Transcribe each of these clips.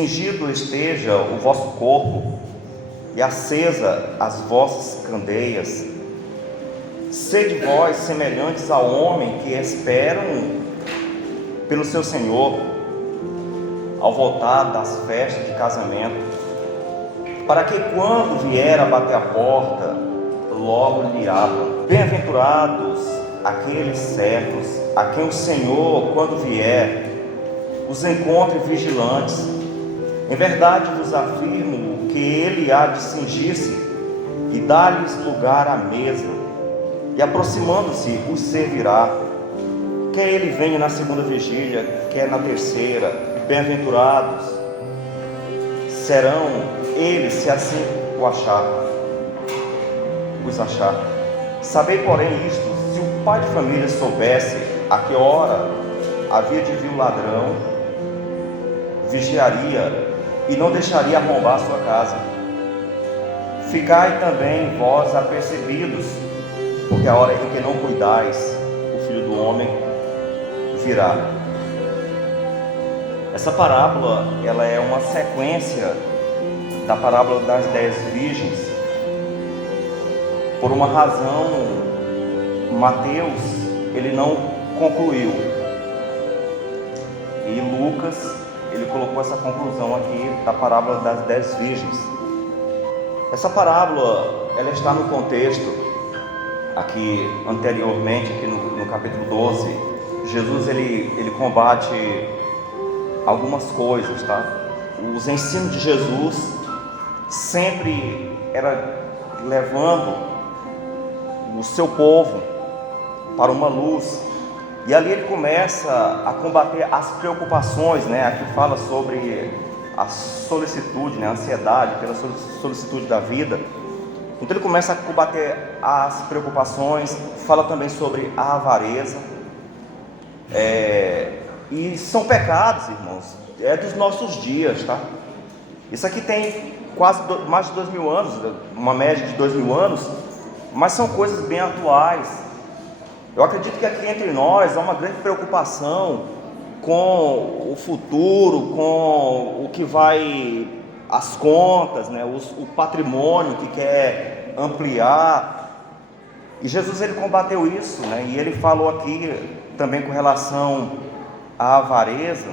cingido esteja o vosso corpo e acesa as vossas candeias. Sede vós semelhantes ao homem que esperam pelo seu Senhor, ao voltar das festas de casamento, para que quando vier a bater a porta, logo lhe abram. Bem-aventurados aqueles servos a quem o Senhor, quando vier, os encontre vigilantes. Em verdade vos afirmo que ele há de cingir-se e dar-lhes lugar à mesa, e aproximando-se os servirá. Quer ele venha na segunda vigília, quer na terceira, bem-aventurados serão eles, se assim os achar. Sabei, porém, isto: se o pai de família soubesse a que hora havia de vir o ladrão, vigiaria e não deixaria arrombar a sua casa. Ficai também vós apercebidos, porque a hora em que não cuidais, o Filho do Homem virá. Essa parábola, ela é uma sequência da parábola das 10 virgens. Por uma razão, Mateus, ele não concluiu, e Lucas, ele colocou essa conclusão aqui da parábola das 10 virgens. Essa parábola, ela está no contexto, aqui anteriormente, aqui no capítulo 12, Jesus, ele combate algumas coisas, tá? Os ensinos de Jesus sempre era levando o seu povo para uma luz, e ali ele começa a combater as preocupações, né? Aqui fala sobre a solicitude, né? A ansiedade pela solicitude da vida. Então ele começa a combater as preocupações, fala também sobre a avareza, e são pecados, irmãos, dos nossos dias, tá? Isso aqui tem quase mais de 2000 anos, uma média de 2000 anos, mas são coisas bem atuais. Eu acredito que aqui entre nós há uma grande preocupação com o futuro, com o que vai, as contas, né? O patrimônio que quer ampliar. E Jesus, ele combateu isso, né? E ele falou aqui também com relação à avareza.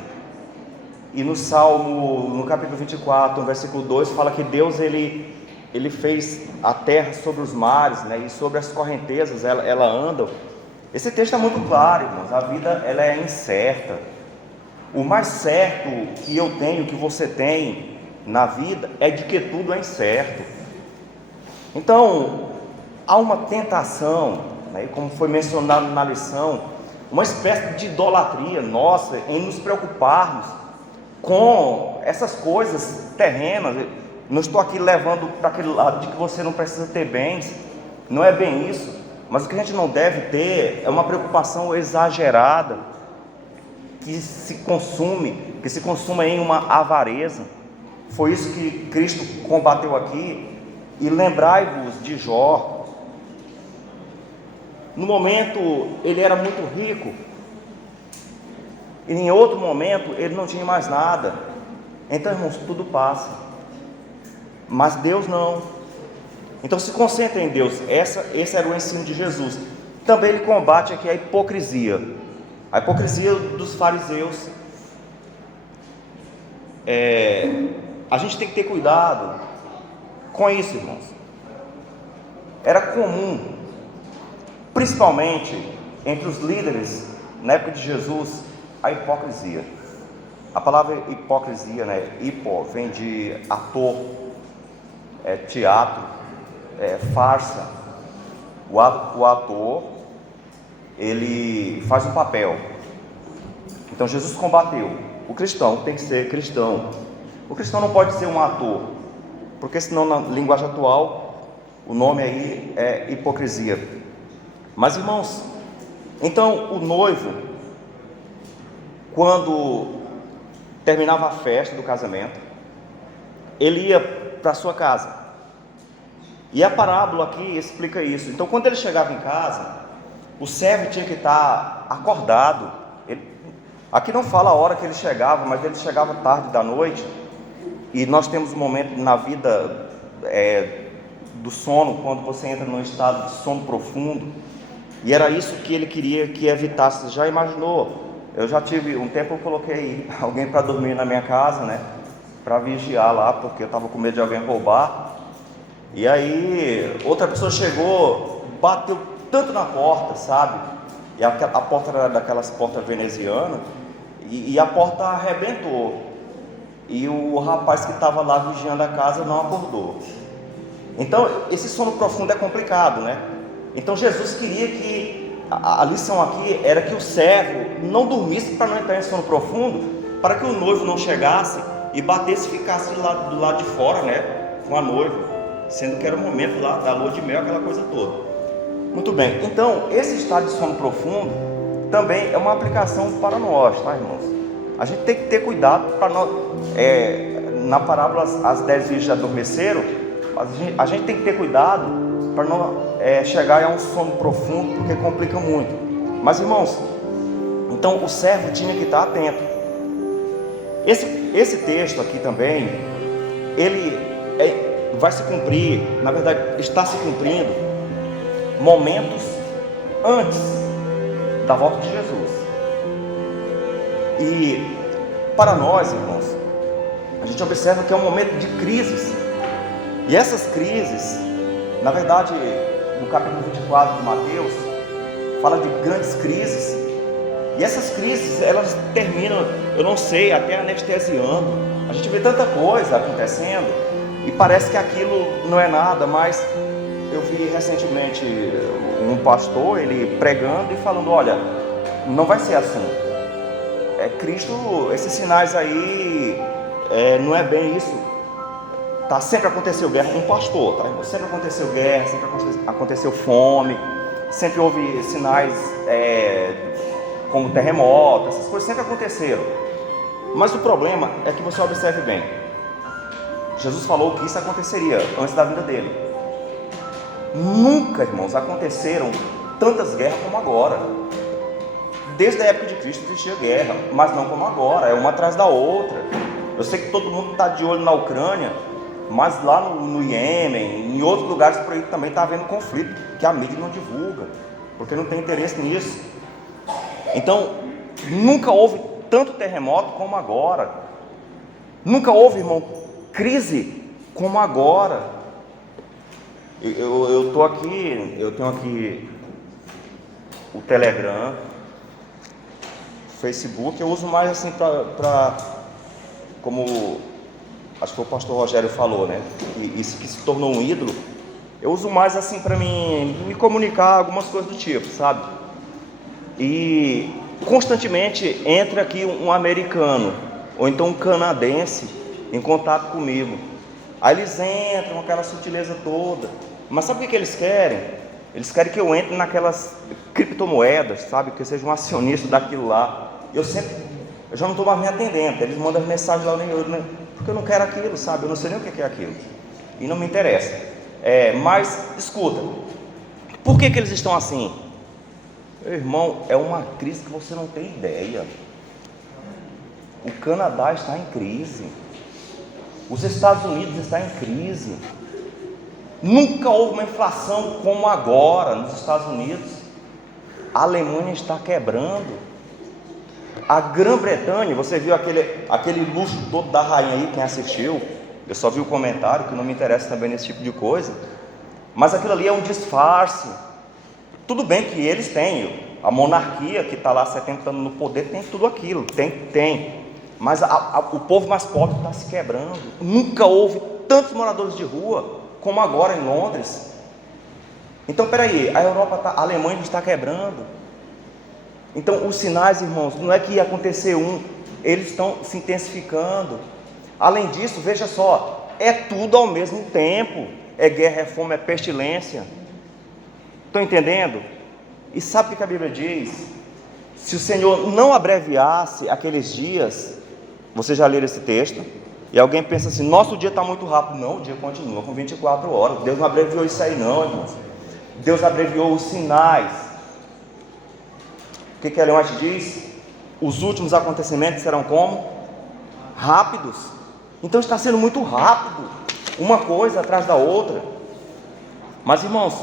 E no Salmo, no capítulo 24, no versículo 2, fala que Deus, ele fez a terra sobre os mares, né? E sobre as correntezas ela anda. Esse texto é muito claro, irmãos. A vida, ela é incerta. O mais certo que eu tenho, que você tem na vida, é de que tudo é incerto. Então, há uma tentação, né? Como foi mencionado na lição, uma espécie de idolatria nossa em nos preocuparmos com essas coisas terrenas. Não estou aqui levando para aquele lado de que você não precisa ter bens, não é bem isso. Mas o que a gente não deve ter é uma preocupação exagerada, que se consuma em uma avareza. Foi isso que Cristo combateu aqui. E lembrai-vos de Jó. No momento ele era muito rico, e em outro momento ele não tinha mais nada. Então, irmãos, tudo passa, mas Deus não. Então se concentra em Deus. Esse era o ensino de Jesus. Também ele combate aqui a hipocrisia dos fariseus. A gente tem que ter cuidado com isso, irmãos. Era comum, principalmente entre os líderes na época de Jesus, a hipocrisia. A palavra hipocrisia, né? Hipo vem de ator, teatro, farsa. O ator, ele faz um papel. Então Jesus combateu. O cristão tem que ser cristão. O cristão não pode ser um ator, porque senão na linguagem atual o nome aí é hipocrisia. Mas, irmãos, então o noivo, quando terminava a festa do casamento, ele ia para sua casa. E a parábola aqui explica isso. Então, quando ele chegava em casa, o servo tinha que estar acordado. Aqui não fala a hora que ele chegava, mas ele chegava tarde da noite. E nós temos um momento na vida do sono, quando você entra num estado de sono profundo, e era isso que ele queria que evitasse. Você já imaginou? Eu já tive, um tempo eu coloquei alguém para dormir na minha casa, né, para vigiar lá, porque eu estava com medo de alguém roubar. E aí outra pessoa chegou, bateu tanto na porta, sabe? E a porta era daquelas portas venezianas, e a porta arrebentou. E o rapaz que estava lá vigiando a casa não acordou. Então esse sono profundo é complicado, né? Então Jesus queria que, a lição aqui era que o servo não dormisse para não entrar em sono profundo, para que o noivo não chegasse e batesse e ficasse do lado de fora, né, com a noiva, sendo que era o momento lá da lua de mel, aquela coisa toda. Muito bem, então esse estado de sono profundo também é uma aplicação para nós, tá, irmãos? A gente tem que ter cuidado para nós. Na parábola as 10 virgens adormeceram, a gente tem que ter cuidado para não chegar a um sono profundo, porque complica muito. Mas, irmãos, então o servo tinha que estar atento. Esse texto aqui também, ele vai se cumprir, na verdade está se cumprindo momentos antes da volta de Jesus. E para nós, irmãos, a gente observa que é um momento de crises. E essas crises, na verdade, no capítulo 24 de Mateus, fala de grandes crises. E essas crises, elas terminam, eu não sei, até anestesiando. A gente vê tanta coisa acontecendo e parece que aquilo não é nada. Mas eu vi recentemente um pastor, ele pregando e falando: olha, não vai ser assim. Cristo, esses sinais aí, não é bem isso. Tá, sempre aconteceu guerra com o pastor, tá, irmão? Sempre aconteceu guerra, sempre aconteceu fome, sempre houve sinais como terremoto, essas coisas sempre aconteceram. Mas o problema é que você observe bem. Jesus falou que isso aconteceria antes da vinda dele. Nunca, irmãos, aconteceram tantas guerras como agora. Desde a época de Cristo existia guerra, mas não como agora, é uma atrás da outra. Eu sei que todo mundo está de olho na Ucrânia, mas lá no Iêmen, em outros lugares por aí também está havendo conflito, que a mídia não divulga, porque não tem interesse nisso. Então, nunca houve tanto terremoto como agora. Nunca houve, irmão, crise como agora. Eu tenho aqui o Telegram, o Facebook. Eu uso mais assim como acho que o pastor Rogério falou, né? Isso que se tornou um ídolo. Eu uso mais assim para me comunicar, algumas coisas do tipo, sabe? E constantemente entra aqui um americano ou então um canadense em contato comigo. Aí eles entram, aquela sutileza toda. Mas sabe o que eles querem? Eles querem que eu entre naquelas criptomoedas, sabe? Que eu seja um acionista daquilo lá. Eu já não estou mais me atendendo. Eles mandam as mensagens lá, porque eu não quero aquilo, sabe? Eu não sei nem o que é aquilo. E não me interessa. Mas, escuta, por que eles estão assim? Meu irmão, é uma crise que você não tem ideia. O Canadá está em crise. Os Estados Unidos estão em crise. Nunca houve uma inflação como agora nos Estados Unidos. A Alemanha está quebrando. A Grã-Bretanha, você viu aquele luxo todo da rainha aí, quem assistiu? Eu só vi o comentário, que não me interessa também nesse tipo de coisa. Mas aquilo ali é um disfarce. Tudo bem que eles têm, a monarquia que está lá 70 anos no poder, tem tudo aquilo, tem. Mas o povo mais pobre está se quebrando. Nunca houve tantos moradores de rua como agora em Londres. Então, peraí, a Alemanha está quebrando. Então, os sinais, irmãos, não é que ia acontecer eles estão se intensificando. Além disso, veja só, é tudo ao mesmo tempo. É guerra, é fome, é pestilência. Estão entendendo? E sabe o que a Bíblia diz? Se o Senhor não abreviasse aqueles dias, você já leu esse texto? E alguém pensa assim: nosso dia está muito rápido. Não, o dia continua com 24 horas. Deus não abreviou isso aí não, irmãos. Deus abreviou os sinais. O que Ellen White diz? Os últimos acontecimentos serão como? Rápidos. Então está sendo muito rápido, uma coisa atrás da outra. Mas irmãos,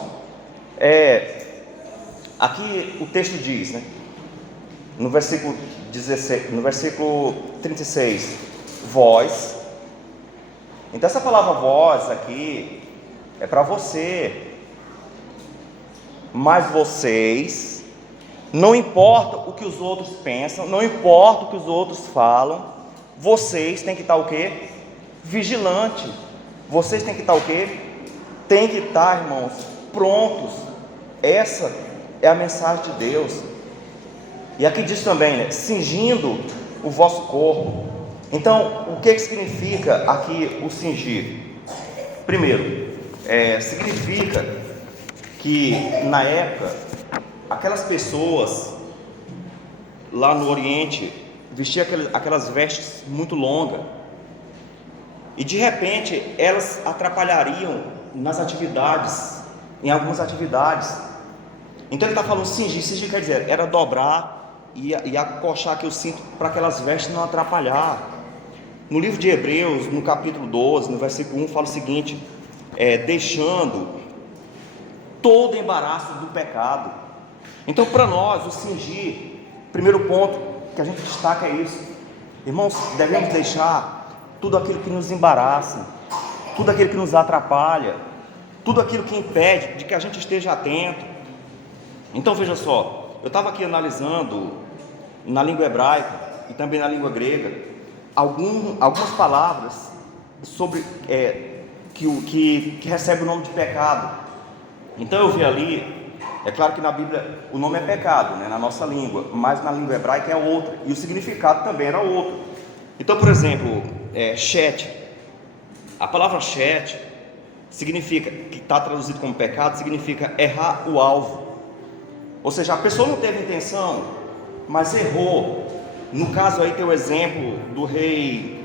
aqui o texto diz, né? No versículo 16, no versículo 36, vós. Então essa palavra vós aqui é para você. Mas vocês, não importa o que os outros pensam, não importa o que os outros falam, vocês têm que estar o quê? Vigilante. Vocês têm que estar o quê? Tem que estar, irmãos, prontos. Essa é a mensagem de Deus. E aqui diz também, né? Cingindo o vosso corpo. Então, o que significa aqui o cingir? Primeiro, significa que na época, aquelas pessoas lá no Oriente vestiam aquelas vestes muito longas. E de repente elas atrapalhariam nas atividades, em algumas atividades. Então ele está falando cingir. Cingir quer dizer, era dobrar e acochar aqui o cinto para aquelas vestes não atrapalhar. No livro de Hebreus, no capítulo 12, no versículo 1, fala o seguinte: deixando todo embaraço do pecado. Então para nós o cingir, primeiro ponto que a gente destaca é isso. Irmãos, devemos deixar tudo aquilo que nos embaraça, tudo aquilo que nos atrapalha, tudo aquilo que impede de que a gente esteja atento. Então veja só, eu estava aqui analisando na língua hebraica e também na língua grega algumas palavras sobre que recebe o nome de pecado. Então eu vi ali, é claro que na Bíblia o nome é pecado, né, na nossa língua, mas na língua hebraica é outra, e o significado também era outro. Então, por exemplo, chet, a palavra chet significa, que está traduzido como pecado, significa errar o alvo. Ou seja, a pessoa não teve intenção, mas errou. No caso aí tem o exemplo do rei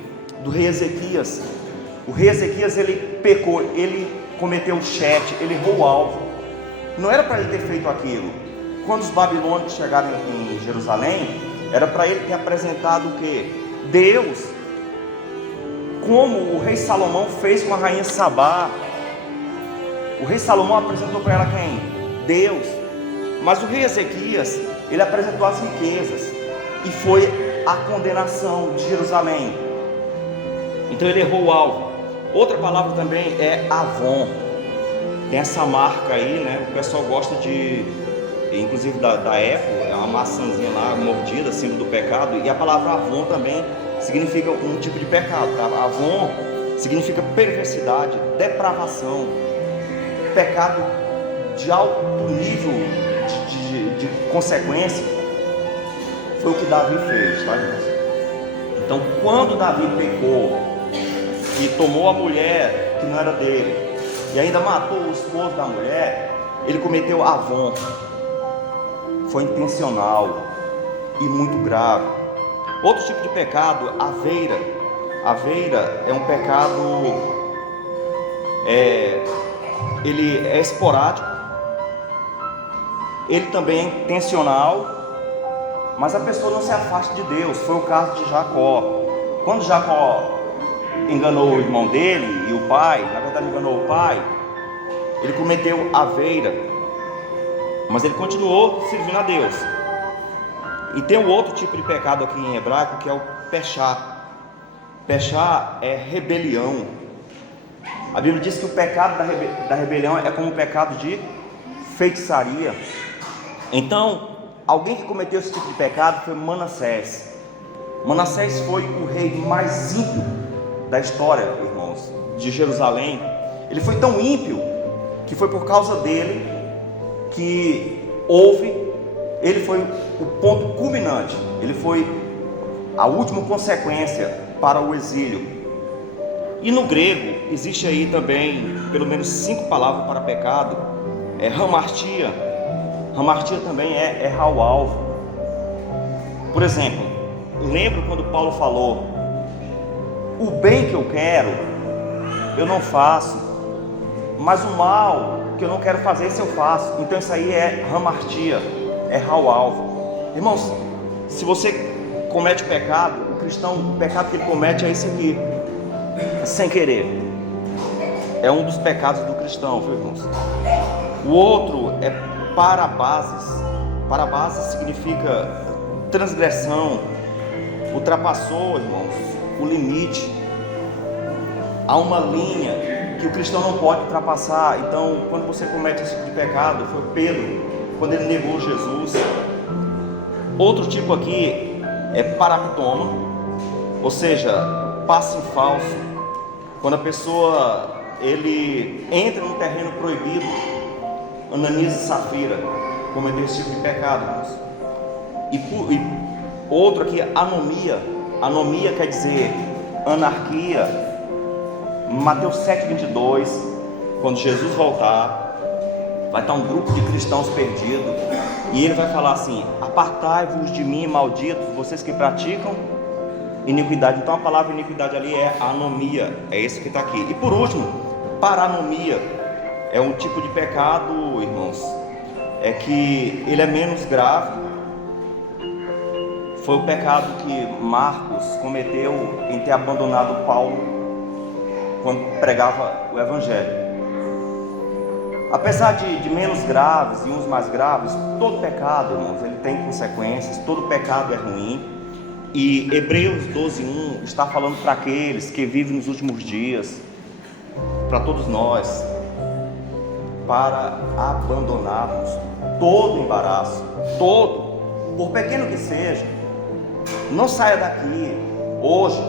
Ezequias. O rei Ezequias, ele pecou, ele cometeu chet, ele errou o alvo. Não era para ele ter feito aquilo. Quando os babilônicos chegaram em Jerusalém, era para ele ter apresentado o quê? Deus, como o rei Salomão fez com a rainha Sabá. O rei Salomão apresentou para ela quem? Deus. Mas o rei Ezequias, ele apresentou as riquezas, e foi a condenação de Jerusalém. Então ele errou o alvo. Outra palavra também é avon. Tem essa marca aí, né? O pessoal gosta de, inclusive da Apple, é uma maçãzinha lá mordida, símbolo do pecado. E a palavra avon também significa um tipo de pecado, tá? Avon significa perversidade, depravação, pecado de alto nível de consequência. Foi o que Davi fez, tá, irmãos? Então, quando Davi pecou e tomou a mulher que não era dele, e ainda matou o esposo da mulher, ele cometeu avon. Foi intencional e muito grave. Outro tipo de pecado, aveira. Aveira é um pecado, ele é esporádico, ele também é intencional, mas a pessoa não se afasta de Deus. Foi o caso de Jacó. Quando Jacó enganou o irmão dele e o pai, na verdade enganou o pai, ele cometeu aveira, mas ele continuou servindo a Deus. E tem um outro tipo de pecado aqui em hebraico, que é o pechá. Pechá é rebelião. A Bíblia diz que o pecado da rebelião é como o pecado de feitiçaria. Então, alguém que cometeu esse tipo de pecado foi Manassés. Manassés foi o rei mais ímpio da história, irmãos, de Jerusalém. Ele foi tão ímpio que foi por causa dele que ele foi o ponto culminante, ele foi a última consequência para o exílio. E no grego existe aí também pelo menos 5 palavras para pecado. Hamartia. Hamartia também é errar o alvo. Por exemplo, lembro quando Paulo falou: o bem que eu quero, eu não faço, mas o mal que eu não quero fazer, esse eu faço. Então isso aí é hamartia, errar o alvo. Irmãos, se você comete pecado, o cristão, o pecado que ele comete é esse aqui: sem querer. É um dos pecados do cristão, viu, irmãos? O outro é parabases. Parabases significa transgressão, ultrapassou, irmãos, o limite. Há uma linha que o cristão não pode ultrapassar. Então, quando você comete esse tipo de pecado, foi Pedro, quando ele negou Jesus. Outro tipo aqui é paraptoma, ou seja, passe em falso. Quando a pessoa ele entra num terreno proibido, Ananias e Safira cometeu esse tipo de pecado, irmãos. E outro aqui é anomia. Anomia quer dizer anarquia. Mateus 7,22, quando Jesus voltar, vai estar um grupo de cristãos perdidos, e ele vai falar assim: apartai-vos de mim, malditos, vocês que praticam iniquidade. Então a palavra iniquidade ali é anomia, é esse que está aqui. E por último, paranomia, é um tipo de pecado, irmãos, é que ele é menos grave. Foi o pecado que Marcos cometeu em ter abandonado Paulo quando pregava o Evangelho. Apesar de menos graves e uns mais graves, todo pecado, irmãos, ele tem consequências, todo pecado é ruim. E Hebreus 12:1 está falando para aqueles que vivem nos últimos dias, para todos nós, para abandonarmos todo embaraço, todo, por pequeno que seja. Não saia daqui hoje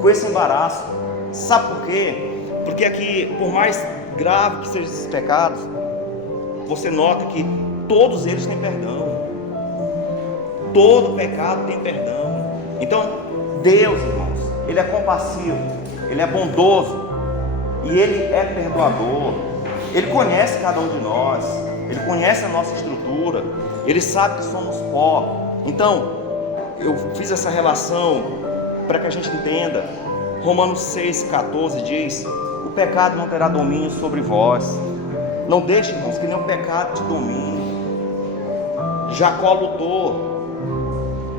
com esse embaraço. Sabe por quê? Porque aqui, por mais grave que sejam esses pecados, você nota que todos eles têm perdão. Todo pecado tem perdão. Então, Deus, irmãos, Ele é compassivo, Ele é bondoso e Ele é perdoador. Ele conhece cada um de nós, Ele conhece a nossa estrutura, Ele sabe que somos pó. Então, eu fiz essa relação para que a gente entenda. Romanos 6,14 diz: o pecado não terá domínio sobre vós. Não deixe, irmãos, que nenhum pecado te domine. Jacó lutou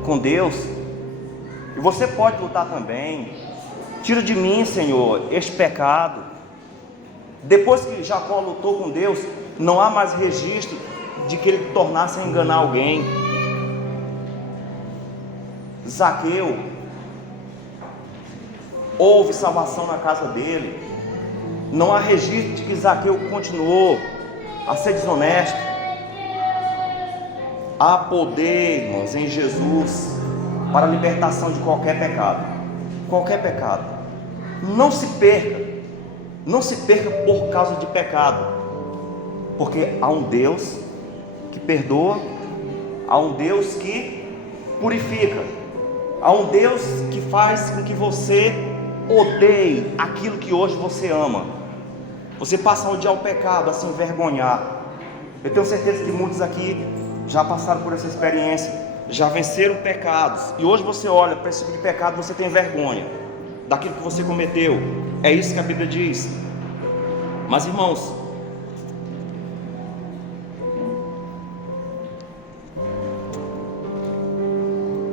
com Deus, e você pode lutar também. Tira de mim, Senhor, este pecado. Depois que Jacó lutou com Deus, não há mais registro de que ele tornasse a enganar alguém. Zaqueu, houve salvação na casa dele. Não há registro de que Zaqueu continuou a ser desonesto. Há poder, irmãos, em Jesus para a libertação de qualquer pecado. Qualquer pecado. Não se perca. Não se perca por causa de pecado. Porque há um Deus que perdoa, há um Deus que purifica, há um Deus que faz com que você odeie aquilo que hoje você ama. Você passa a odiar o pecado, a se envergonhar. Eu tenho certeza que muitos aqui já passaram por essa experiência, já venceram pecados, e hoje você olha para esse tipo de pecado, você tem vergonha daquilo que você cometeu. É isso que a Bíblia diz. Mas, irmãos,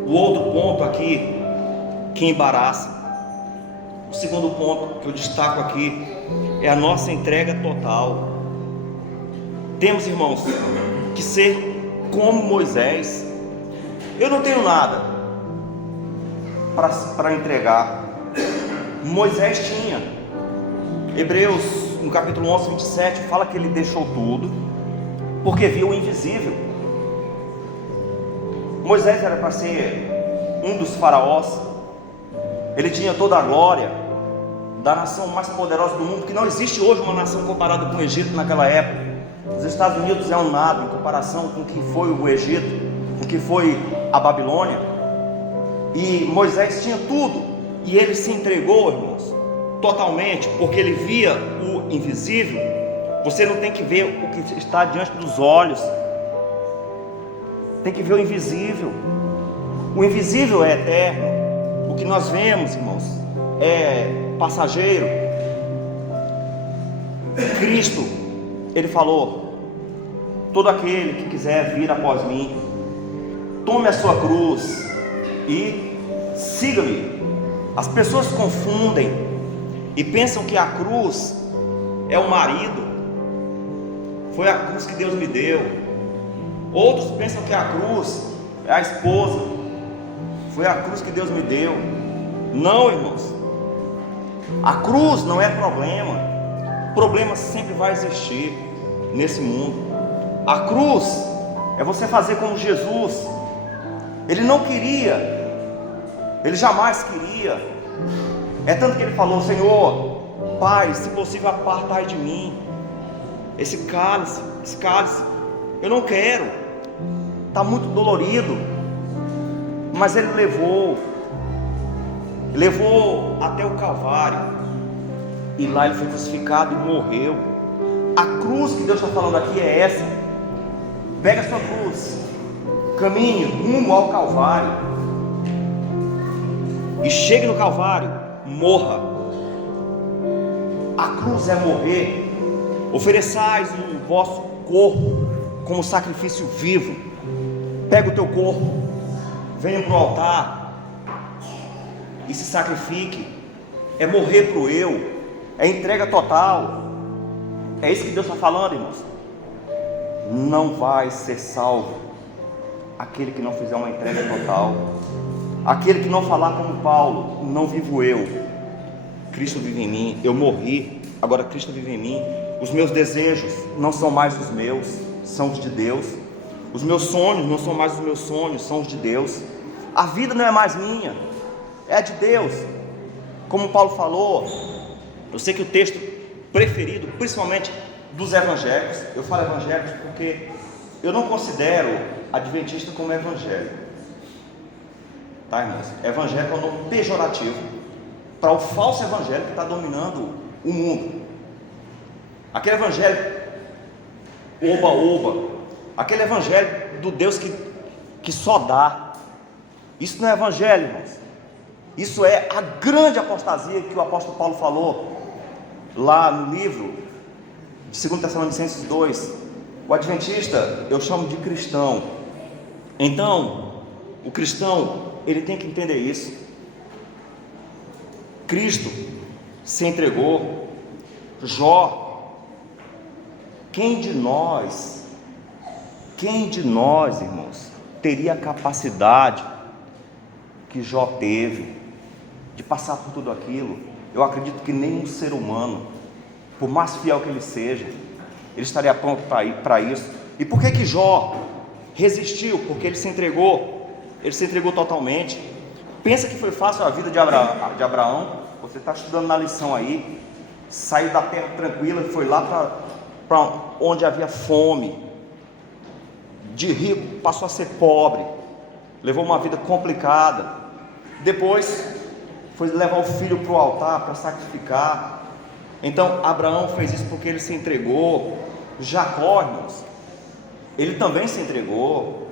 o outro ponto aqui que embaraça, o segundo ponto que eu destaco aqui, é a nossa entrega total. Temos, irmãos, que ser como Moisés. Eu não tenho nada para entregar. Moisés tinha. Hebreus, no capítulo 11, 27, fala que ele deixou tudo, porque viu o invisível. Moisés era para ser um dos faraós. Ele tinha toda a glória da nação mais poderosa do mundo, que não existe hoje uma nação comparada com o Egito naquela época. Os Estados Unidos é um nada em comparação com o que foi o Egito, com o que foi a Babilônia. E Moisés tinha tudo, e ele se entregou, irmãos, totalmente, porque ele via o invisível. Você não tem que ver o que está diante dos olhos, tem que ver o invisível. O invisível é eterno, o que nós vemos, irmãos, é passageiro. Cristo, Ele falou: todo aquele que quiser vir após mim, tome a sua cruz e siga-me. As pessoas confundem e pensam que a cruz é o marido. Foi a cruz que Deus me deu. Outros pensam que a cruz é a esposa. Foi a cruz que Deus me deu. Não, irmãos. A cruz não é problema. Problema sempre vai existir nesse mundo. A cruz é você fazer como Jesus. Ele não queria, ele jamais queria. É tanto que ele falou: Senhor, Pai, se possível apartai de mim esse cálice, eu não quero, está muito dolorido. Mas ele levou até o Calvário, e lá ele foi crucificado e morreu. A cruz que Deus está falando aqui é essa. Pega a sua cruz, caminhe rumo ao Calvário, e chegue no Calvário, morra. A cruz é morrer. Ofereçais o vosso corpo como sacrifício vivo. Pega o teu corpo, venha para o altar e se sacrifique. É morrer para o eu, é entrega total. É isso que Deus está falando, irmãos. Não vai ser salvo aquele que não fizer uma entrega total, aquele que não falar como Paulo: não vivo eu, Cristo vive em mim. Eu morri, agora Cristo vive em mim. Os meus desejos não são mais os meus, são os de Deus. Os meus sonhos não são mais os meus sonhos, são os de Deus. A vida não é mais minha, é de Deus. Como Paulo falou, eu sei que o texto preferido, principalmente dos evangélicos, eu falo evangélicos porque eu não considero adventista como evangélico, tá, irmãos? Evangélico é um nome pejorativo para o falso evangelho que está dominando o mundo. Aquele evangelho oba-oba, aquele evangelho do Deus que só dá. Isso não é evangelho, irmãos. Isso é a grande apostasia que o apóstolo Paulo falou lá no livro de 2 Tessalonicenses 2. O adventista eu chamo de cristão. Então, o cristão, ele tem que entender isso. Cristo se entregou. Jó, quem de nós, irmãos, teria a capacidade que Jó teve de passar por tudo aquilo? Eu acredito que nenhum ser humano, por mais fiel que ele seja, ele estaria pronto para isso. E por que Jó resistiu? Porque ele se entregou totalmente. Pensa que foi fácil a vida de Abraão? Você está estudando na lição aí, saiu da terra tranquila e foi lá para onde havia fome. De rico passou a ser pobre, levou uma vida complicada. Depois foi levar o filho para o altar para sacrificar. Então Abraão fez isso porque ele se entregou. Jacó, irmãos, ele também se entregou.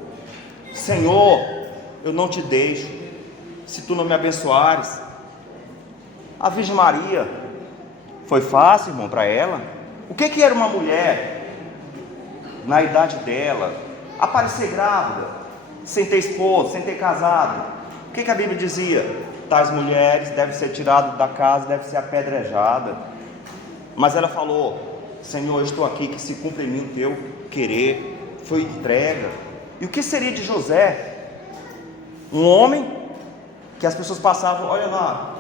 Senhor, eu não te deixo se tu não me abençoares. A Virgem Maria, foi fácil, irmão, para ela? O que era uma mulher na idade dela aparecer grávida, sem ter esposo, sem ter casado? O que a Bíblia dizia? Tais mulheres devem ser tiradas da casa, devem ser apedrejadas. Mas ela falou: Senhor, eu estou aqui, que se cumpra em mim o teu querer. Foi entrega. E o que seria de José? Um homem que as pessoas passavam: olha lá,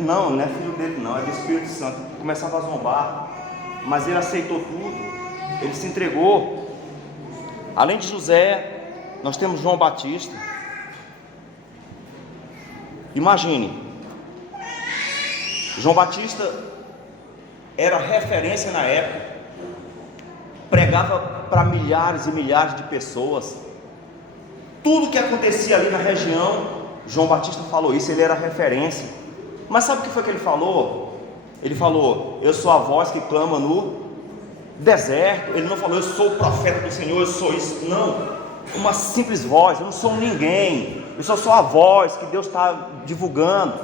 não é filho dele não, é do Espírito Santo. Começava a zombar, mas ele aceitou tudo, ele se entregou. Além de José, nós temos João Batista. Imagine, João Batista era referência na época, pregava para milhares e milhares de pessoas. Tudo que acontecia ali na região, João Batista falou isso, ele era referência. Mas sabe o que foi que ele falou? Ele falou: eu sou a voz que clama no deserto. Ele não falou: eu sou o profeta do Senhor, eu sou isso. Não, uma simples voz. Eu não sou ninguém, eu só sou a voz que Deus está divulgando.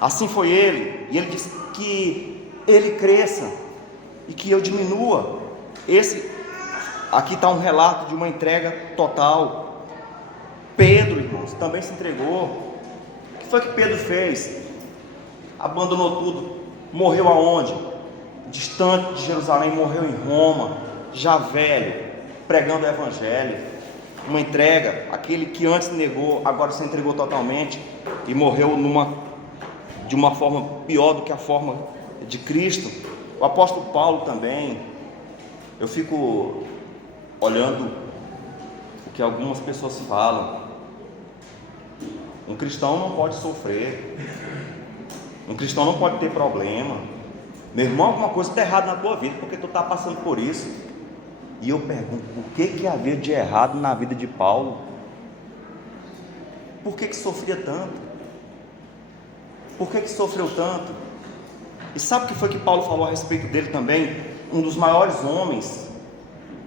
Assim foi ele. E ele disse que ele cresça e que eu diminua. Aqui está um relato de uma entrega total. Pedro, irmãos, também se entregou. O que foi que Pedro fez? abandonou tudo, morreu aonde? Distante de Jerusalém, morreu em Roma, já velho, pregando o Evangelho, uma entrega, aquele que antes negou, agora se entregou totalmente e morreu de uma forma pior do que a forma de Cristo. O apóstolo Paulo também. Eu fico olhando o que algumas pessoas falam. Um cristão não pode sofrer, um cristão não pode ter problema. Meu irmão, alguma coisa está errada na tua vida, porque tu está passando por isso. E eu pergunto, o que havia de errado na vida de Paulo? Por que sofria tanto? Por que sofreu tanto? E sabe o que foi que Paulo falou a respeito dele também? Um dos maiores homens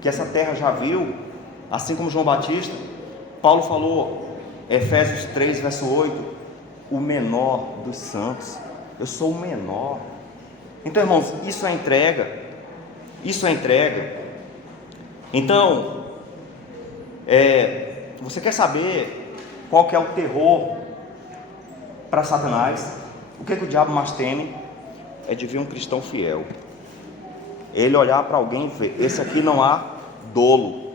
que essa terra já viu, assim como João Batista. Paulo falou, Efésios 3, verso 8, o menor dos santos. Eu sou o menor. Então, irmãos, isso é entrega. Isso é entrega. Então, você quer saber qual que é o terror para Satanás? O que o diabo mais teme? É de ver um cristão fiel. Ele olhar para alguém e ver, esse aqui não há dolo,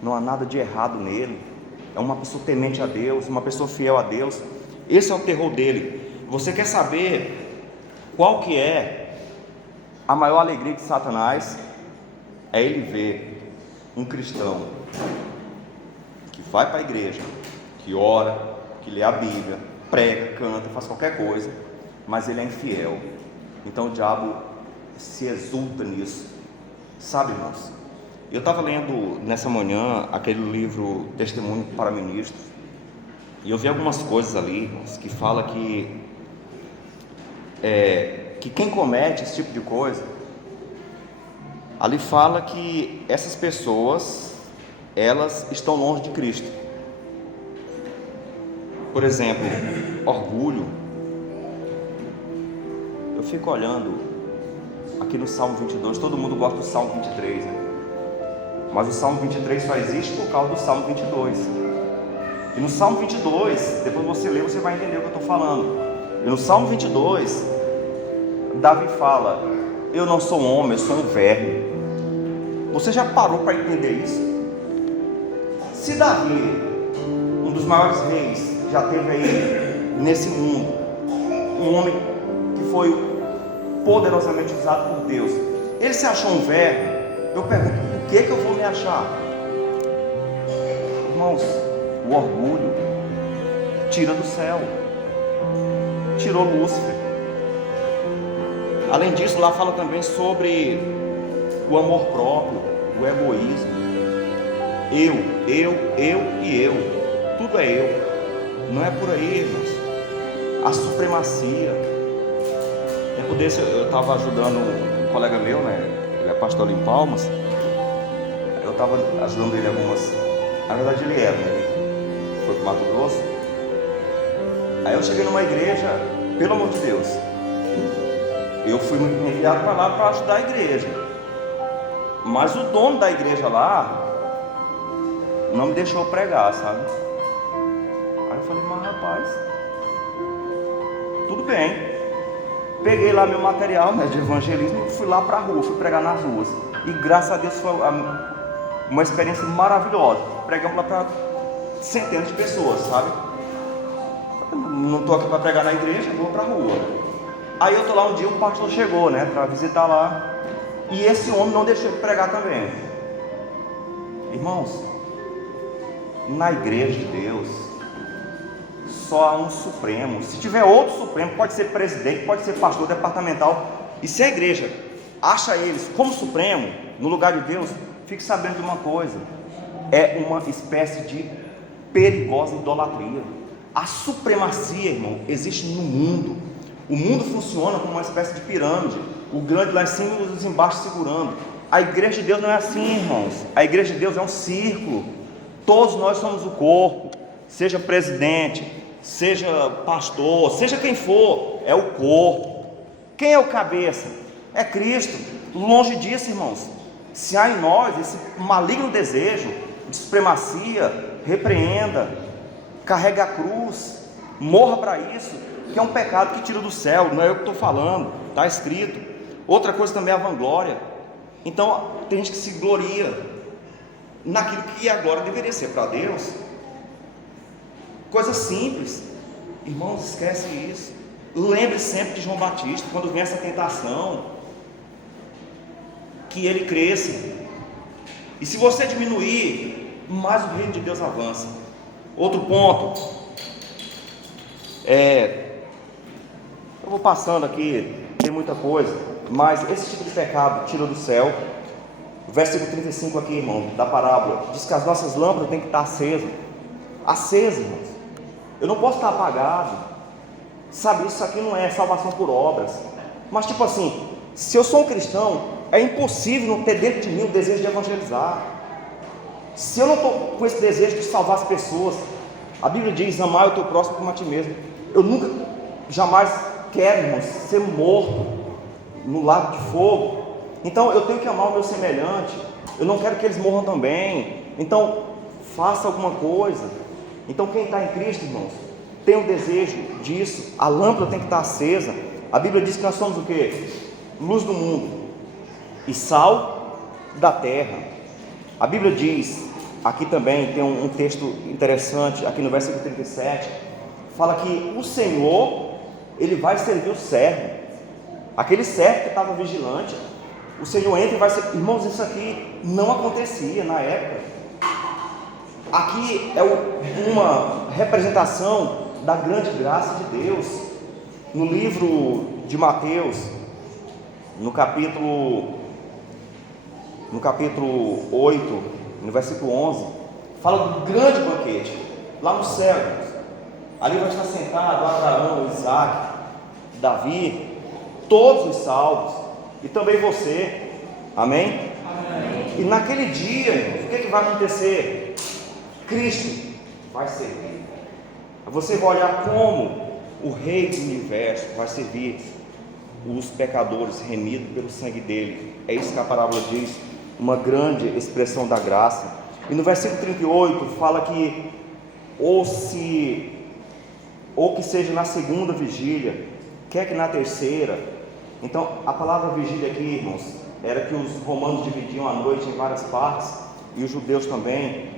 não há nada de errado nele, é uma pessoa temente a Deus, uma pessoa fiel a Deus. Esse é o terror dele. Você quer saber qual que é a maior alegria de Satanás? É ele ver um cristão que vai para a igreja, que ora, que lê a Bíblia, prega, canta, faz qualquer coisa, mas ele é infiel. Então o diabo se exulta nisso, sabe, irmãos? Eu estava lendo nessa manhã aquele livro Testemunho para Ministros, e eu vi algumas coisas ali, irmãos, que fala que quem comete esse tipo de coisa, ali fala que essas pessoas, elas estão longe de Cristo. Por exemplo, orgulho. Eu fico olhando aqui no Salmo 22, todo mundo gosta do Salmo 23, né? Mas o Salmo 23 só existe por causa do Salmo 22. E no Salmo 22, depois você lê, você vai entender o que eu estou falando. E no Salmo 22, Davi fala, eu não sou um homem, eu sou um verme. Você já parou para entender isso? Se Davi, um dos maiores reis, já teve aí nesse mundo, um homem que foi poderosamente usado por Deus, ele se achou um verme. Eu pergunto, por que eu vou me achar? Irmãos, o orgulho tira do céu, tirou Lúcifer. Além disso, lá fala também sobre o amor próprio, o egoísmo. Eu. Tudo é eu. Não é por aí, irmãos. A supremacia. Tempo desse eu estava ajudando um colega meu, né? Ele é pastor ali em Palmas. Eu estava ajudando ele algumas. Na verdade ele era, né? Ele foi para o Mato Grosso. Aí eu cheguei numa igreja, pelo amor de Deus, eu fui enviado para lá para ajudar a igreja. Mas o dono da igreja lá não me deixou pregar, sabe? Aí eu falei, mas rapaz, tudo bem. Peguei lá meu material, né, de evangelismo e fui lá para a rua, fui pregar nas ruas. E graças a Deus foi uma experiência maravilhosa. Pregamos lá para centenas de pessoas, sabe? Não estou aqui para pregar na igreja, vou para a rua. Aí eu estou lá um dia, o pastor chegou, né, para visitar lá. E esse homem não deixou de pregar também. Irmãos, na igreja de Deus só há um supremo. Se tiver outro supremo, pode ser presidente, pode ser pastor departamental. E se a igreja acha eles como supremo no lugar de Deus, fique sabendo de uma coisa: é uma espécie de perigosa idolatria. A supremacia, irmão, existe no mundo. O mundo funciona como uma espécie de pirâmide, o grande lá em cima e os embaixo segurando. A igreja de Deus não é assim, irmãos. A igreja de Deus é um círculo. Todos nós somos o corpo. Seja presidente, seja pastor, seja quem for, é o corpo. Quem é o cabeça? É Cristo. Longe disso, irmãos. Se há em nós esse maligno desejo de supremacia, repreenda, carregue a cruz, morra para isso. que é um pecado que tira do céu, não é eu que estou falando, está escrito. Outra coisa também é a vanglória. Então tem gente que se gloria naquilo que a glória deveria ser para Deus. Coisa simples. Irmãos, esquece isso. Lembre sempre de João Batista, quando vem essa tentação, que ele cresça. E se você diminuir, mais o reino de Deus avança. Outro ponto, eu vou passando aqui, tem muita coisa, mas esse tipo de pecado tira do céu. O versículo 35 aqui, irmão, da parábola, diz que as nossas lâmpadas têm que estar acesas. Acesas, irmãos. Eu não posso estar apagado. Sabe, isso aqui não é salvação por obras. Mas tipo assim, se eu sou um cristão, é impossível não ter dentro de mim o desejo de evangelizar. Se eu não estou com esse desejo de salvar as pessoas, a Bíblia diz: amar o teu próximo como a ti mesmo. Eu nunca, jamais quero, irmãos, ser morto no lago de fogo. Então eu tenho que amar o meu semelhante. Eu não quero que eles morram também. Então faça alguma coisa. Então quem está em Cristo, irmãos, tem um desejo disso. A lâmpada tem que estar acesa. A Bíblia diz que nós somos o quê? Luz do mundo e sal da terra. A Bíblia diz, aqui também tem um texto interessante, aqui no versículo 37, fala que o Senhor, Ele vai servir o servo. Aquele servo que estava vigilante, o Senhor entra e vai ser. Irmãos, isso aqui não acontecia na época. Aqui é uma representação da grande graça de Deus. No livro de Mateus, no capítulo 8, no versículo 11, fala do grande banquete, lá no céu. Ali vai estar sentado Abraão, Isaac, Davi, todos os salvos, e também você, amém? Amém. E naquele dia, o que vai acontecer? Cristo vai servir. Você vai olhar como o Rei do Universo vai servir os pecadores remidos pelo sangue dele. É isso que a parábola diz, uma grande expressão da graça. E no versículo 38 fala que ou que seja na segunda vigília, quer que na terceira. Então a palavra vigília aqui, irmãos, era que os romanos dividiam a noite em várias partes, e os judeus também.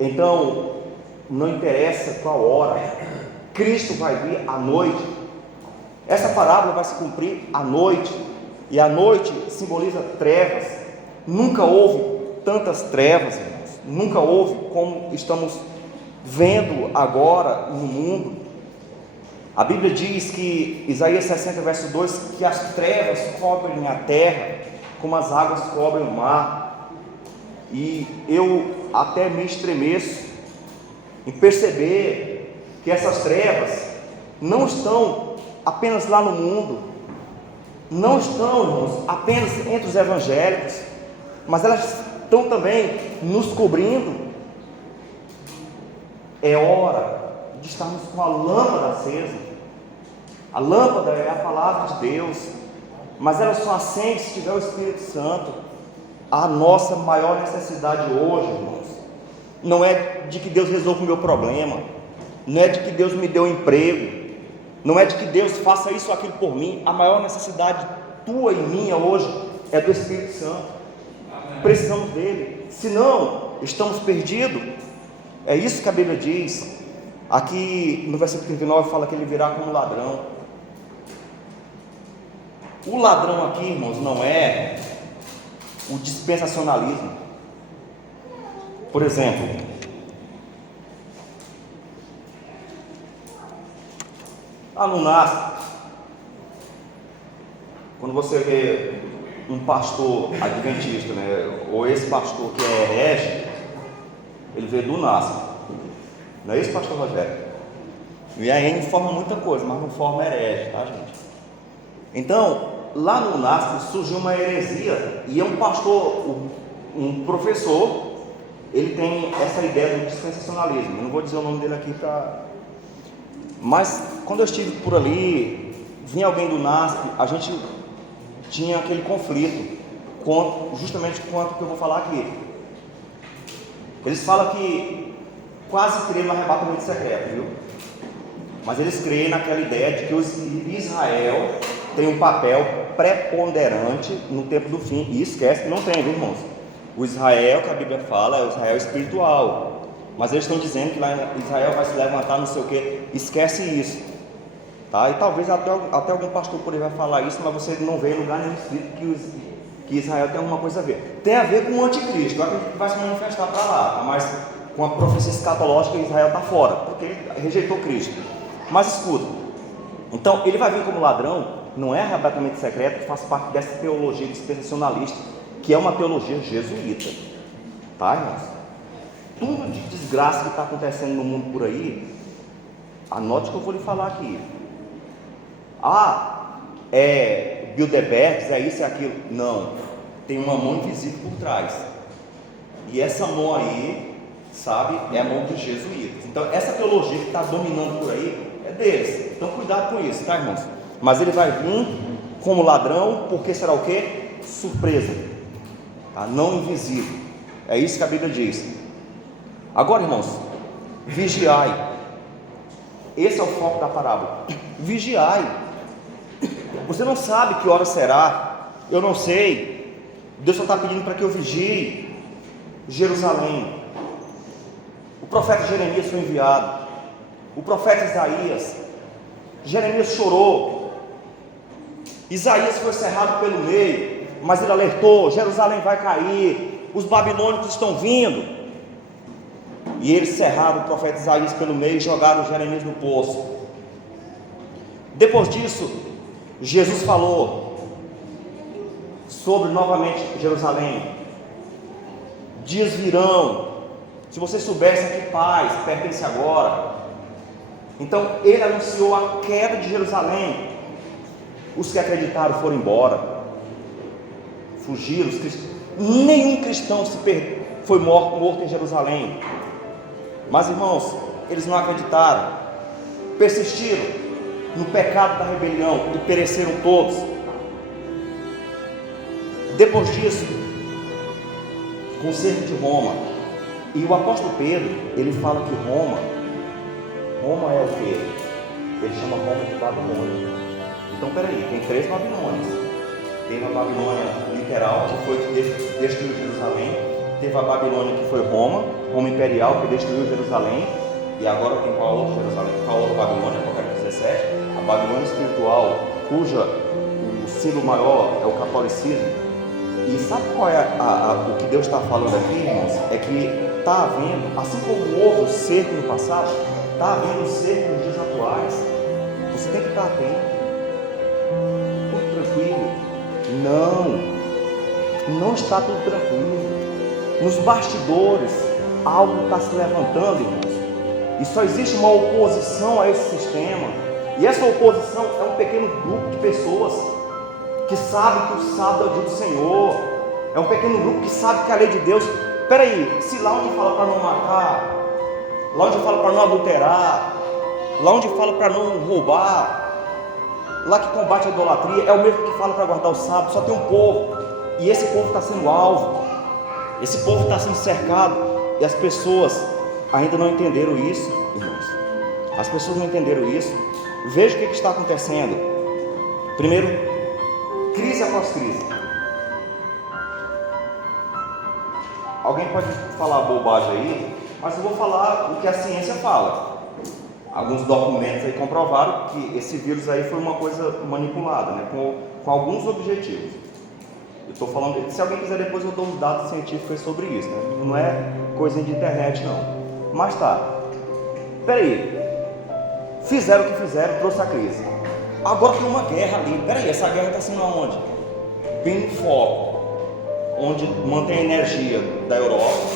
Então não interessa qual hora, Cristo vai vir à noite. Essa parábola vai se cumprir à noite, e a noite simboliza trevas. Nunca houve tantas trevas, irmãos. Nunca houve como estamos vendo agora no mundo. A Bíblia diz que, Isaías 60, verso 2, que as trevas cobrem a terra, como as águas cobrem o mar. E eu até me estremeço em perceber que essas trevas não estão apenas lá no mundo, não estão, irmãos, apenas entre os evangélicos, mas elas estão também nos cobrindo. É hora de estarmos com a lâmpada acesa. A lâmpada é a palavra de Deus, mas ela só acende se tiver o Espírito Santo. A nossa maior necessidade hoje, irmãos, não é de que Deus resolva o meu problema, não é de que Deus me dê um emprego, não é de que Deus faça isso ou aquilo por mim. A maior necessidade tua e minha hoje é do Espírito Santo. Amém. Precisamos dele, senão estamos perdidos. É isso que a Bíblia diz. Aqui no versículo 39 fala que ele virá como ladrão. O ladrão aqui, irmãos, não é o dispensacionalismo. Por exemplo, lá no NASP, quando você vê um pastor adventista, né, ou esse pastor que é herege, ele veio do NASP, não é isso, pastor Rogério? E aí ele forma muita coisa, mas não forma herege, tá, gente? Então, lá no NASP surgiu uma heresia, e é um pastor, um professor, ele tem essa ideia do dispensacionalismo. Eu não vou dizer o nome dele aqui mas quando eu estive por ali, vinha alguém do NASP, a gente tinha aquele conflito, justamente quanto que eu vou falar aqui. Eles falam que quase creram no arrebatamento secreto, viu? mas eles creem naquela ideia de que Israel tem um papel preponderante no tempo do fim, e esquece que não tem, viu, irmãos? O Israel que a Bíblia fala é o Israel espiritual, mas eles estão dizendo que lá Israel vai se levantar, não sei o que, esquece isso, tá? E talvez até algum pastor por aí vai falar isso, mas você não vê em lugar nenhum escrito que Israel tem alguma coisa a ver. Tem a ver com o anticristo, eu acredito que vai se manifestar para lá, tá? Mas com a profecia escatológica Israel está fora, porque rejeitou Cristo. Mas escuta, então ele vai vir como ladrão, não é arrebatamento secreto, que faz parte dessa teologia dispensacionalista, que é uma teologia jesuíta, tá, irmãos? Tudo de desgraça que está acontecendo no mundo por aí, anote o que eu vou lhe falar aqui. Bilderbergs, é isso e aquilo. Não, tem uma mão invisível por trás, e essa mão aí, sabe, é a mão dos jesuítas. Então essa teologia que está dominando por aí é deles, então cuidado com isso, tá, irmãos? Mas ele vai vir como ladrão, porque será o quê? Surpresa, tá? Não invisível, é isso que a Bíblia diz. Agora, irmãos, vigiai, esse é o foco da parábola, vigiai. Você não sabe que hora será, eu não sei, Deus só está pedindo para que eu vigie Jerusalém. O profeta Jeremias foi enviado, o profeta Isaías, Jeremias chorou, Isaías foi cerrado pelo meio, mas ele alertou: Jerusalém vai cair, os babilônicos estão vindo. E eles cerraram o profeta Isaías pelo meio e jogaram Jeremias no poço. Depois disso, Jesus falou sobre novamente Jerusalém. Dias virão, se vocês soubessem que paz pertence agora. Então ele anunciou a queda de Jerusalém. Os que acreditaram foram embora, fugiram. Nenhum cristão foi morto em Jerusalém. Mas, irmãos, eles não acreditaram, persistiram no pecado da rebelião e pereceram todos. Depois disso, com o cerco de Roma, e o apóstolo Pedro, ele fala que Roma é o quê? Ele chama Roma de Babilônia. Então, peraí, tem 3 Babilônias. Teve a Babilônia literal, que foi que destruiu Jerusalém. Teve a Babilônia, que foi Roma imperial, que destruiu Jerusalém. E agora tem qual outra Jerusalém? Qual outra Babilônia? Apocalipse 17. A Babilônia espiritual, cuja o símbolo maior é o catolicismo. E sabe qual é o que Deus está falando aqui, irmãos? É que está havendo, assim como houve o cerco no passado, está havendo o cerco nos dias atuais. Você tem que estar atento. Tudo tranquilo? Não está tudo tranquilo. Nos bastidores, algo está se levantando, irmãos. E só existe uma oposição a esse sistema. E essa oposição é um pequeno grupo de pessoas que sabem que o sábado é o dia do Senhor. É um pequeno grupo que sabe que a lei de Deus. Peraí, se lá onde fala para não matar, lá onde fala para não adulterar, lá onde fala para não roubar, lá que combate a idolatria, é o mesmo que fala para guardar o sábado, só tem um povo. E esse povo está sendo alvo. Esse povo está sendo cercado. E as pessoas ainda não entenderam isso, irmãos. As pessoas não entenderam isso. Veja o que está acontecendo. Primeiro, crise após crise. Alguém pode falar bobagem aí, mas eu vou falar o que a ciência fala. Alguns documentos aí comprovaram que esse vírus aí foi uma coisa manipulada, né, com alguns objetivos. Eu estou falando, se alguém quiser depois eu dou uns dados científicos sobre isso, né? Não é coisa de internet não. Mas tá, peraí, fizeram o que fizeram, trouxe a crise. Agora tem uma guerra ali, peraí, essa guerra está sendo aonde? Bem no foco, onde mantém a energia da Europa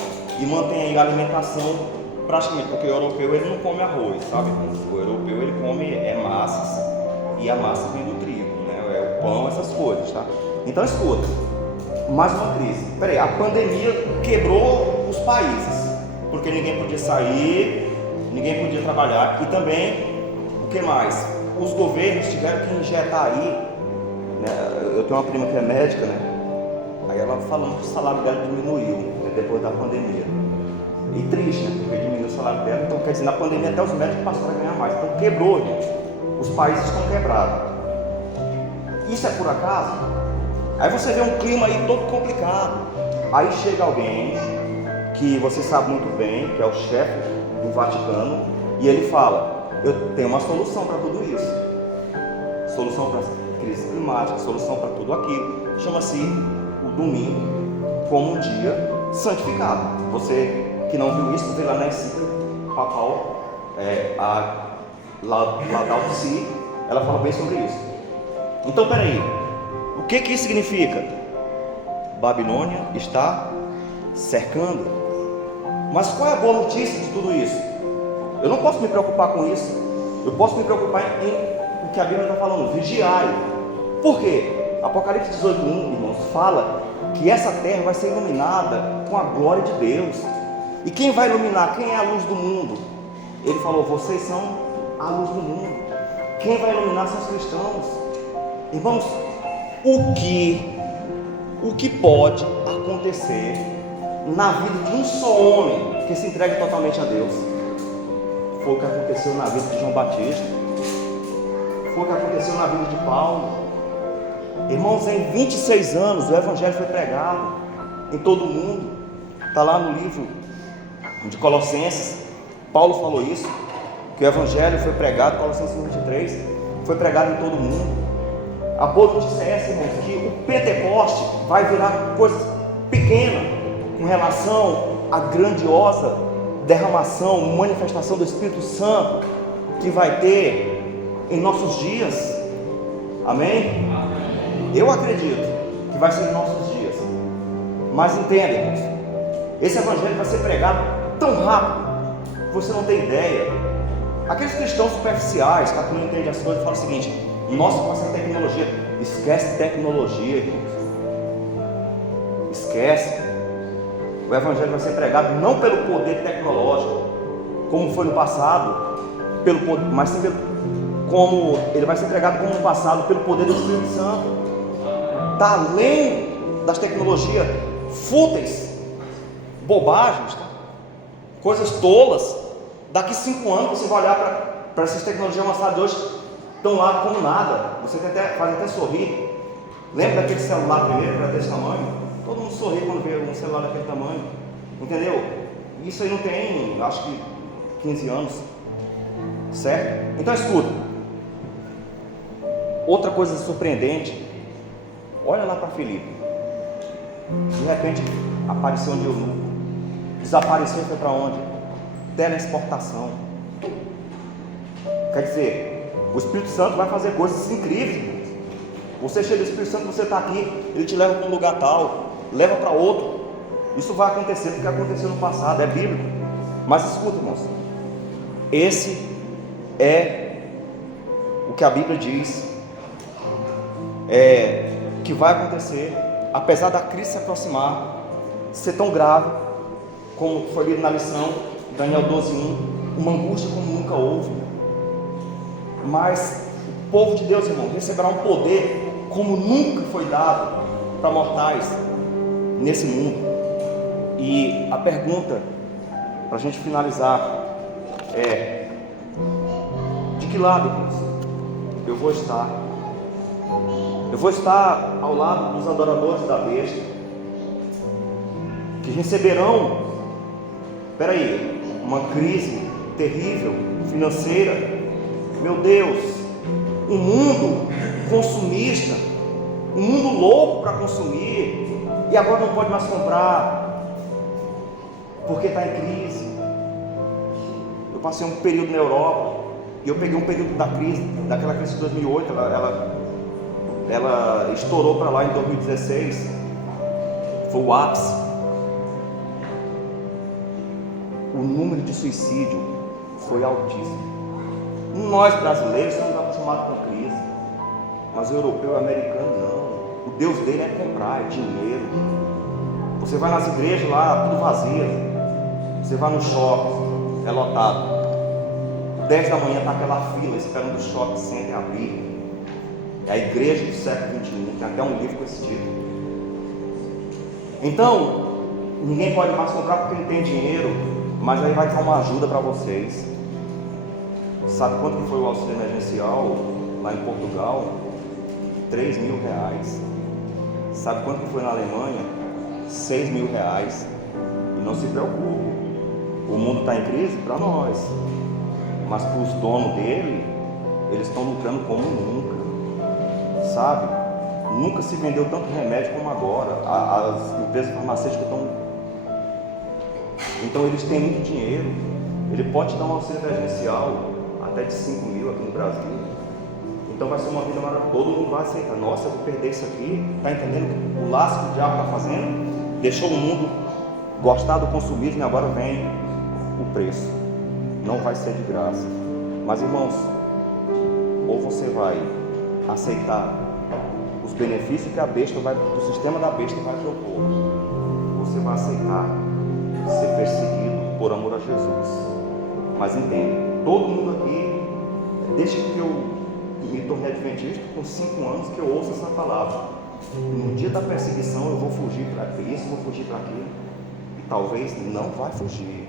e mantém a alimentação praticamente, porque o europeu ele não come arroz, sabe? O europeu ele come massas, e a massa vem do trigo, né? É o pão, essas coisas, tá? Então escuta, mais uma crise. Peraí, a pandemia quebrou os países, porque ninguém podia sair, ninguém podia trabalhar, e também, o que mais? Os governos tiveram que injetar aí, né? Eu tenho uma prima que é médica, né? Aí ela falando que o salário dela diminuiu, né, depois da pandemia. E triste, né? Porque diminuiu o salário dela. Então, quer dizer, na pandemia até os médicos passaram a ganhar mais. Então, quebrou, gente. Os países estão quebrados. Isso é por acaso? Aí você vê um clima aí todo complicado. Aí chega alguém que você sabe muito bem, que é o chefe do Vaticano, e ele fala: eu tenho uma solução para tudo isso. Solução para a crise climática, solução para tudo aquilo. Chama-se o domingo como um dia santificado. Você que não viu isso, vê lá na encíclica papal, a Laudato Si, ela fala bem sobre isso. Então, peraí, o que isso significa? Babilônia está cercando. Mas qual é a boa notícia de tudo isso? Eu não posso me preocupar com isso. Eu posso me preocupar em o que a Bíblia está falando: vigiai. Por quê? Apocalipse 18:1, irmãos, fala que essa terra vai ser iluminada com a glória de Deus. E quem vai iluminar? Quem é a luz do mundo? Ele falou: vocês são a luz do mundo. Quem vai iluminar são os cristãos. Irmãos, o que pode acontecer na vida de um só homem que se entrega totalmente a Deus? Foi o que aconteceu na vida de João Batista, foi o que aconteceu na vida de Paulo. Irmãos, em 26 anos o Evangelho foi pregado em todo o mundo. Está lá no livro de Colossenses, Paulo falou isso, que o Evangelho foi pregado, Colossenses 23, foi pregado em todo o mundo. A boa notícia é essa, irmãos, que o Pentecoste vai virar coisa pequena com relação à grandiosa derramação, manifestação do Espírito Santo que vai ter em nossos dias. Amém? Eu acredito que vai ser em nossos dias. Mas entenda, irmãos, esse Evangelho vai ser pregado tão rápido que você não tem ideia. Aqueles cristãos superficiais, que não entendem as coisas, falam o seguinte: nossa, com essa tecnologia. Esquece tecnologia, irmãos. Esquece. O Evangelho vai ser pregado não pelo poder tecnológico, como foi no passado, mas sim como ele vai ser pregado como no passado, pelo poder do Espírito Santo. Está além das tecnologias fúteis, bobagens, coisas tolas. Daqui 5 anos você vai olhar para essas tecnologias avançadas de hoje, estão lá como nada. Você faz até sorrir. Lembra daquele celular primeiro, que era desse tamanho? Todo mundo sorri quando vê um celular daquele tamanho. Entendeu? Isso aí não tem, acho que 15 anos. Certo? Então escuta. Outra coisa surpreendente. Olha lá para Filipe. De repente apareceu um eunuco. Desapareceu e foi para onde? Teleexportação. Quer dizer, o Espírito Santo vai fazer coisas incríveis. Você chega do Espírito Santo, você está aqui, ele te leva para um lugar tal, leva para outro. Isso vai acontecer porque aconteceu no passado, é bíblico. Mas escuta, irmãos, esse é o que a Bíblia diz que vai acontecer, apesar da crise se aproximar, ser tão grave, como foi lido na lição, Daniel 12:1, uma angústia como nunca houve. Mas o povo de Deus, irmão, receberá um poder como nunca foi dado para mortais nesse mundo. E a pergunta, para a gente finalizar, é: de que lado, irmãos, eu vou estar? Eu vou estar ao lado dos adoradores da besta, que receberão, uma crise terrível, financeira. Meu Deus, um mundo consumista, um mundo louco para consumir, e agora não pode mais comprar, porque está em crise. Eu passei um período na Europa, e eu peguei um período daquela crise de 2008, ela estourou para lá em 2016, foi o ápice. O número de suicídio foi altíssimo. Nós brasileiros estamos acostumados com crise, mas o europeu e o americano não. O Deus dele é comprar, é dinheiro. Você vai nas igrejas lá, tudo vazio. Você vai no shopping, é lotado. 10 da manhã está aquela fila esperando o shopping center abrir. É a igreja do século XXI, tem até um livro com esse título. Então, ninguém pode mais comprar porque não tem dinheiro. Mas aí vai ter uma ajuda para vocês. Sabe quanto que foi o auxílio emergencial lá em Portugal? 3 mil reais. Sabe quanto que foi na Alemanha? 6 mil reais. E não se preocupe, o mundo está em crise para nós, mas para os donos dele, eles estão lucrando como nunca, sabe? Nunca se vendeu tanto remédio como agora. As empresas farmacêuticas estão... Então eles têm muito dinheiro. Ele pode dar um auxílio emergencial até de 5 mil aqui no Brasil. Então vai ser uma vida maravilhosa. Todo mundo vai aceitar. Nossa, eu vou perder isso aqui. Está entendendo o laço que o diabo está fazendo? Deixou o mundo gostar do consumismo e agora vem o preço. Não vai ser de graça. Mas irmãos, ou você vai aceitar os benefícios que a besta vai, do sistema da besta vai propor, ou você vai aceitar ser perseguido por amor a Jesus. Mas entende, todo mundo aqui, desde que eu me tornei adventista, com 5 anos que eu ouço essa palavra. No dia da perseguição eu vou fugir para isso, vou fugir para aquilo. E talvez não vai fugir,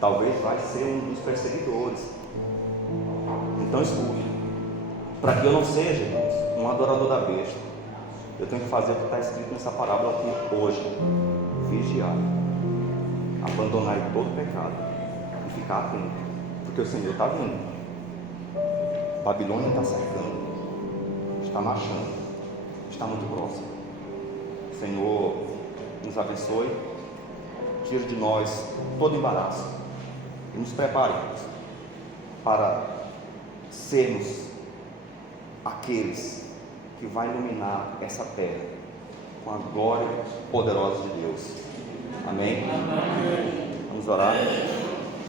talvez vai ser um dos perseguidores. Então escute, para que eu não seja, irmãos, um adorador da besta, eu tenho que fazer o que está escrito nessa parábola aqui hoje: vigiar, abandonar todo pecado e ficar atento, porque o Senhor está vindo. Babilônia está cercando, está marchando, está muito próximo. O Senhor nos abençoe, tire de nós todo embaraço e nos prepare para sermos aqueles que vai iluminar essa terra com a glória poderosa de Deus. Amém? Vamos orar.